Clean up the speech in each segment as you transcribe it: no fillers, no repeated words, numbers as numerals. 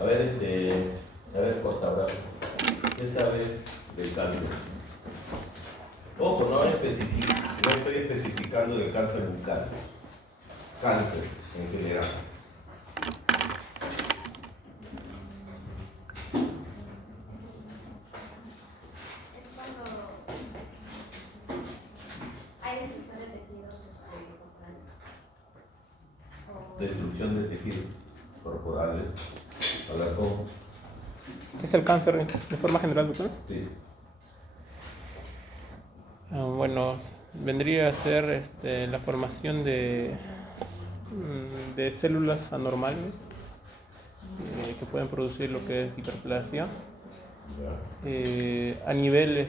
A ver, Cortabrazo, ¿qué sabes del cáncer? Ojo, no estoy especificando del cáncer bucal, cáncer en general. Es cuando hay destrucción de tejidos corporales. Destrucción de tejidos corporales. Hablar con... ¿Es el cáncer de forma general, doctor? Sí. Bueno, vendría a ser la formación de células anormales que pueden producir lo que es hiperplasia. A nivel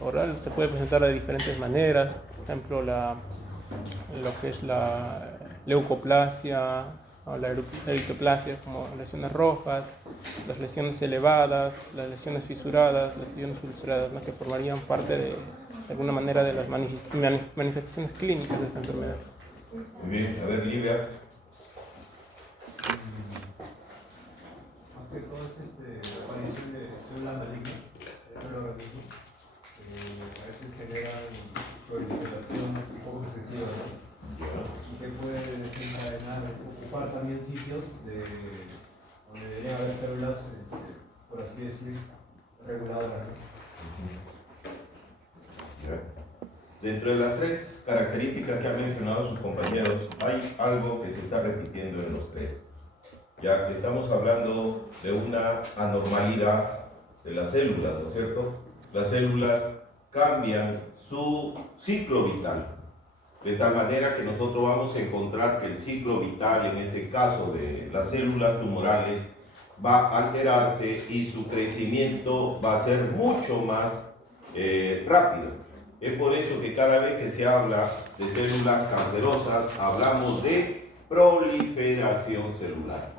oral se puede presentar de diferentes maneras, por ejemplo lo que es la leucoplasia o la eritroplasia, como lesiones rojas, las lesiones elevadas, las lesiones fisuradas, las lesiones ulceradas, ¿no? Que formarían parte de alguna manera de las manifestaciones clínicas de esta enfermedad. Muy bien, a ver, Livia. Más que todo es la aparición de células malignas en el organismo. A veces generan proliferación un poco excesiva, ¿no? Y que puede desencadenar, ocupar también sitios donde deberían haber células, por así decir, reguladoras, ¿no? Dentro de las tres características que han mencionado sus compañeros, hay algo que se está repitiendo en los tres. Ya que estamos hablando de una anormalidad de las células, ¿no es cierto? Las células cambian su ciclo vital, de tal manera que nosotros vamos a encontrar que el ciclo vital, en este caso de las células tumorales, va a alterarse y su crecimiento va a ser mucho más rápido. Es por eso que cada vez que se habla de células cancerosas, hablamos de proliferación celular.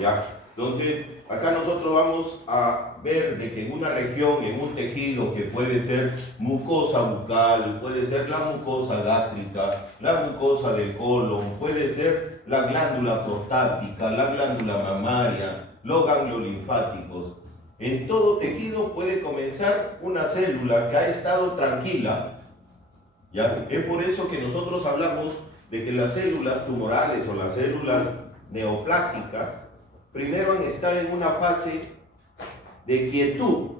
¿Ya? Entonces, acá nosotros vamos a ver de que en una región, en un tejido que puede ser mucosa bucal, puede ser la mucosa gástrica, la mucosa del colon, puede ser la glándula prostática, la glándula mamaria, los ganglios linfáticos. En todo tejido puede comenzar una célula que ha estado tranquila. ¿Ya? Es por eso que nosotros hablamos de que las células tumorales o las células neoplásicas primero han estado en una fase de quietud,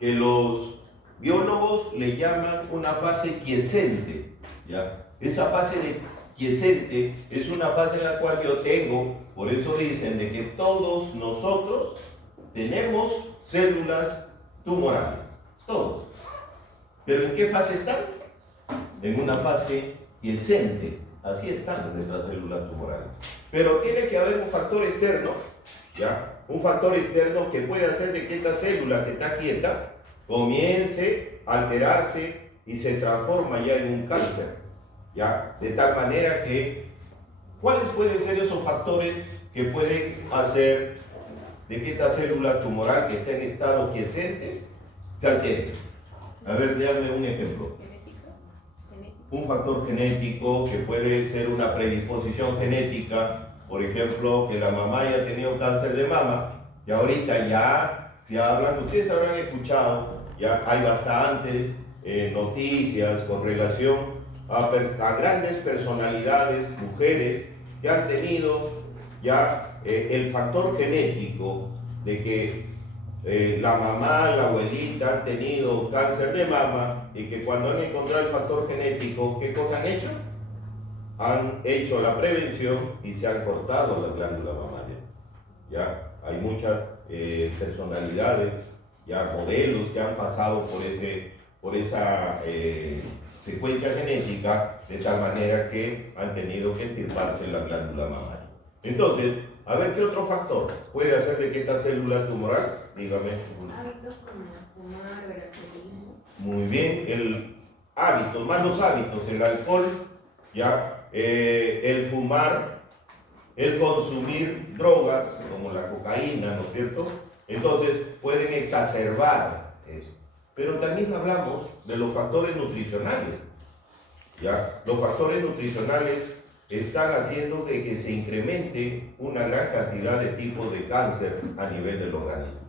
que los biólogos le llaman una fase quiescente. ¿Ya? Esa fase de quiescente es una fase en la cual yo tengo, por eso dicen de que todos nosotros tenemos células tumorales, todos. ¿Pero en qué fase están? En una fase quiescente. Así están nuestras células tumorales. Pero tiene que haber un factor externo, ¿ya? Un factor externo que puede hacer de que esta célula que está quieta comience a alterarse y se transforma ya en un cáncer, ¿ya? De tal manera que, ¿cuáles pueden ser esos factores que pueden hacer de que esta célula tumoral que está en estado quiescente se altere? A ver, déjame un ejemplo. Un factor genético que puede ser una predisposición genética, por ejemplo, que la mamá haya tenido cáncer de mama, y ahorita ya se hablan, ustedes habrán escuchado, ya hay bastantes noticias con relación a grandes personalidades, mujeres, que han tenido ya el factor genético de que la mamá, la abuelita han tenido cáncer de mama y que cuando han encontrado el factor genético, ¿qué cosa han hecho? Han hecho la prevención y se han cortado la glándula mamaria. ¿Ya? Hay muchas personalidades, ya modelos que han pasado por esa secuencia genética de tal manera que han tenido que extirparse la glándula mamaria. Entonces, a ver qué otro factor puede hacer de que esta célula tumoral, dígame. Hábitos como fumar, el alcoholismo. Muy bien, el hábito, malos hábitos, el alcohol, ya, el fumar, el consumir drogas como la cocaína, ¿no es cierto? Entonces pueden exacerbar eso. Pero también hablamos de los factores nutricionales, ya, los factores nutricionales están haciendo de que se incremente una gran cantidad de tipos de cáncer a nivel del organismo.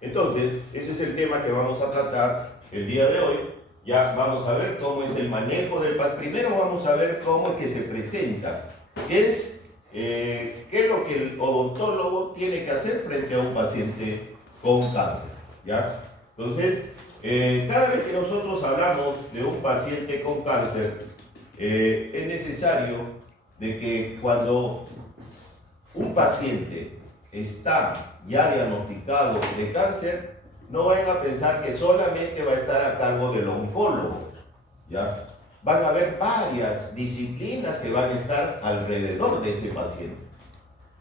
Entonces, ese es el tema que vamos a tratar el día de hoy. Ya vamos a ver cómo es el manejo del paciente. Primero vamos a ver cómo es que se presenta. ¿Qué es lo que el odontólogo tiene que hacer frente a un paciente con cáncer? ¿Ya? Entonces, cada vez que nosotros hablamos de un paciente con cáncer, es necesario de que cuando un paciente está ya diagnosticado de cáncer, no vayan a pensar que solamente va a estar a cargo del oncólogo, ¿ya? Van a haber varias disciplinas que van a estar alrededor de ese paciente.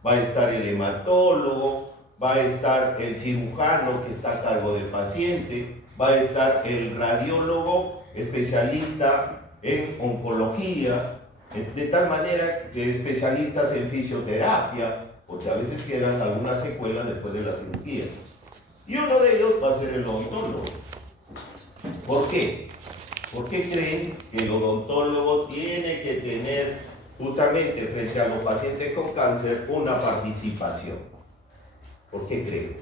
Va a estar el hematólogo, va a estar el cirujano que está a cargo del paciente, va a estar el radiólogo especialista en oncología, de tal manera que especialistas en fisioterapia, porque a veces quedan algunas secuelas después de la cirugía. Y uno de ellos va a ser el odontólogo. ¿Por qué? ¿Por qué creen que el odontólogo tiene que tener justamente frente a los pacientes con cáncer una participación? ¿Por qué creen?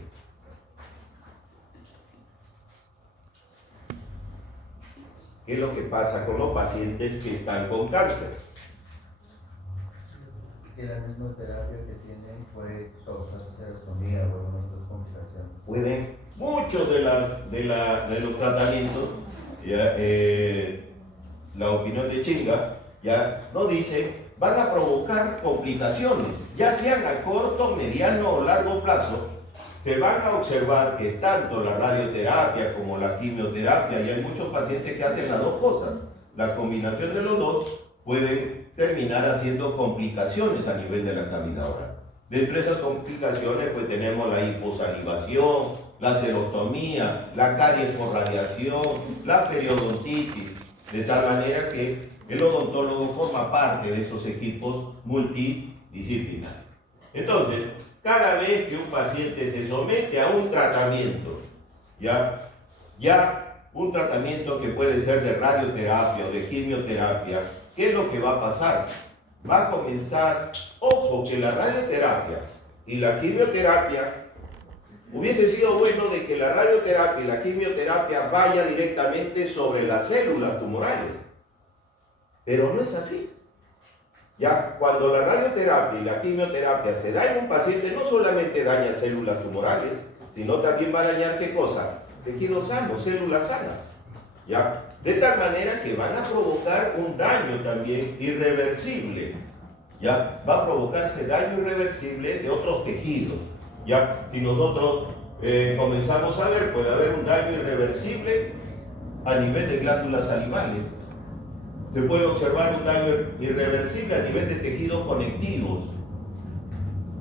¿Qué es lo que pasa con los pacientes que están con cáncer? Que la misma terapia que tienen puede causar serotonía o algunas otras complicaciones. Muchos de los tratamientos, ya, la opinión de Chinga, ya nos dice, van a provocar complicaciones, ya sean a corto, mediano o largo plazo. Se van a observar que tanto la radioterapia como la quimioterapia, y hay muchos pacientes que hacen las dos cosas, la combinación de los dos pueden terminar haciendo complicaciones a nivel de la cavidad oral. Dentro de esas complicaciones pues tenemos la hiposalivación, la serostomía, la caries por radiación, la periodontitis, de tal manera que el odontólogo forma parte de esos equipos multidisciplinarios. Entonces, cada vez que un paciente se somete a un tratamiento, ya un tratamiento que puede ser de radioterapia o de quimioterapia, ¿qué es lo que va a pasar? Va a comenzar, ojo, que la radioterapia y la quimioterapia, hubiese sido bueno de que la radioterapia y la quimioterapia vaya directamente sobre las células tumorales, pero no es así. Ya cuando la radioterapia y la quimioterapia se da en un paciente, no solamente daña células tumorales, sino también va a dañar, ¿qué cosa? Tejido sano, células sanas, ¿ya? De tal manera que van a provocar un daño también irreversible, ¿ya? Va a provocarse daño irreversible de otros tejidos, ¿ya? Si nosotros comenzamos a ver, puede haber un daño irreversible a nivel de glándulas salivales. Se puede observar un daño irreversible a nivel de tejidos conectivos,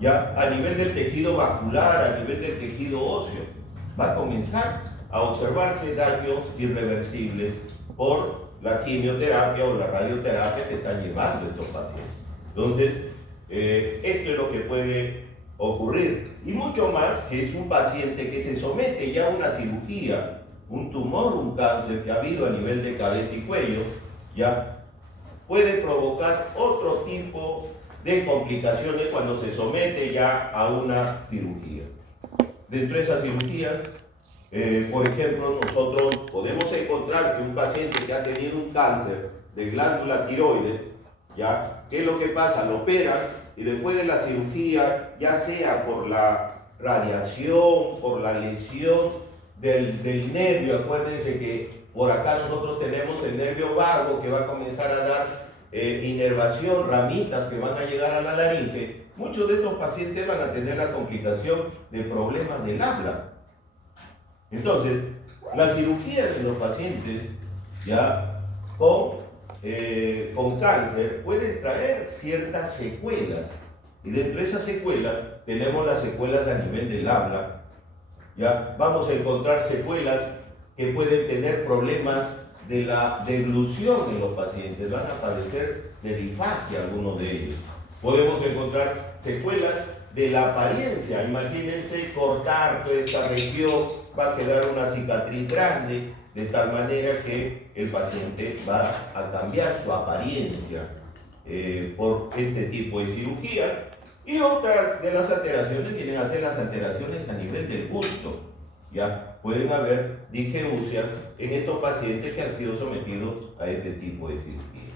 ya a nivel del tejido vascular, a nivel del tejido óseo. Va a comenzar a observarse daños irreversibles por la quimioterapia o la radioterapia que están llevando estos pacientes. Entonces, esto es lo que puede ocurrir. Y mucho más si es un paciente que se somete ya a una cirugía, un tumor, un cáncer que ha habido a nivel de cabeza y cuello, ya puede provocar otro tipo de complicaciones cuando se somete ya a una cirugía. Dentro de esas cirugías, por ejemplo, nosotros podemos encontrar que un paciente que ha tenido un cáncer de glándula tiroides, ¿ya? ¿Qué es lo que pasa? Lo operan y después de la cirugía, ya sea por la radiación, por la lesión del nervio, acuérdense que por acá nosotros tenemos el nervio vago que va a comenzar a dar inervación, ramitas que van a llegar a la laringe. Muchos de estos pacientes van a tener la complicación de problemas del habla. Entonces, la cirugía de los pacientes ya con cáncer pueden traer ciertas secuelas. Y dentro de esas secuelas tenemos las secuelas a nivel del habla. Ya vamos a encontrar secuelas que pueden tener problemas de la deglución en los pacientes, van a padecer de disfagia algunos de ellos. Podemos encontrar secuelas de la apariencia, imagínense cortar toda esta región, va a quedar una cicatriz grande, de tal manera que el paciente va a cambiar su apariencia por este tipo de cirugía. Y otra de las alteraciones vienen a ser las alteraciones a nivel del gusto. Ya pueden haber disgeusias en estos pacientes que han sido sometidos a este tipo de cirugía.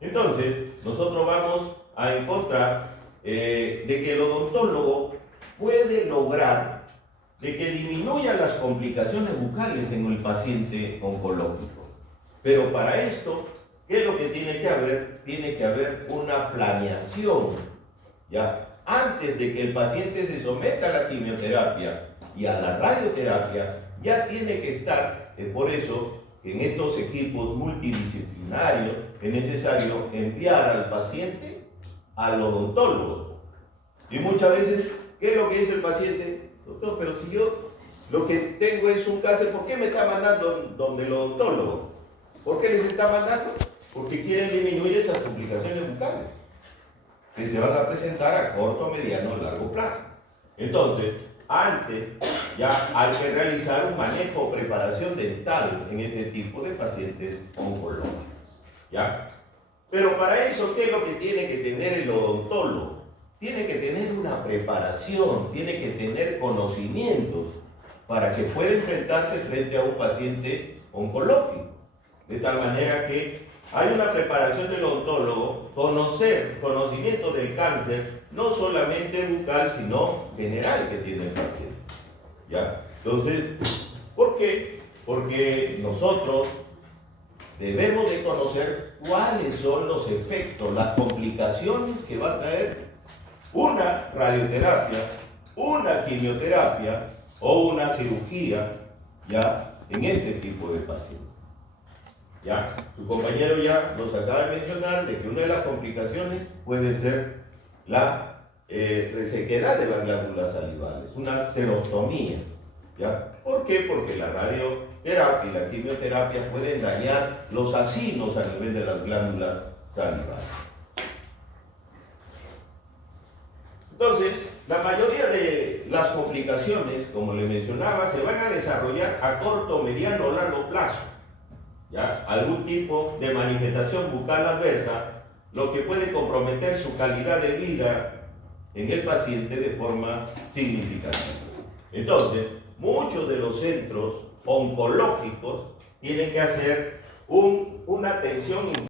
Entonces, nosotros vamos a encontrar de que el odontólogo puede lograr de que disminuyan las complicaciones bucales en el paciente oncológico. Pero para esto, ¿qué es lo que tiene que haber? Tiene que haber una planeación, ¿ya? Antes de que el paciente se someta a la quimioterapia y a la radioterapia, ya tiene que estar, por eso, en estos equipos multidisciplinarios, es necesario enviar al paciente al odontólogo. Y muchas veces, ¿qué es lo que dice el paciente? Doctor, pero si yo lo que tengo es un cáncer, ¿por qué me está mandando donde el odontólogo? ¿Por qué les está mandando? Porque quieren disminuir esas complicaciones bucales que se van a presentar a corto, mediano, largo plazo. Entonces, antes ya hay que realizar un manejo o preparación dental en este tipo de pacientes oncológicos. ¿Ya? Pero para eso, ¿qué es lo que tiene que tener el odontólogo? Tiene que tener una preparación, tiene que tener conocimientos para que pueda enfrentarse frente a un paciente oncológico. De tal manera que hay una preparación del odontólogo, conocimiento del cáncer, no solamente bucal, sino general que tiene el paciente. ¿Ya? Entonces, ¿por qué? Porque nosotros debemos de conocer cuáles son los efectos, las complicaciones que va a traer una radioterapia, una quimioterapia o una cirugía, ¿ya? En este tipo de pacientes. ¿Ya? Su compañero ya nos acaba de mencionar de que una de las complicaciones puede ser la resequedad de las glándulas salivales, una serostomía. ¿Ya? ¿Por qué? Porque la radioterapia y la quimioterapia pueden dañar los acinos a nivel de las glándulas salivales. Entonces, la mayoría de las complicaciones, como le mencionaba, se van a desarrollar a corto, mediano o largo plazo. ¿Ya? Algún tipo de manifestación bucal adversa, lo que puede comprometer su calidad de vida en el paciente de forma significativa. Entonces, muchos de los centros oncológicos tienen que hacer una atención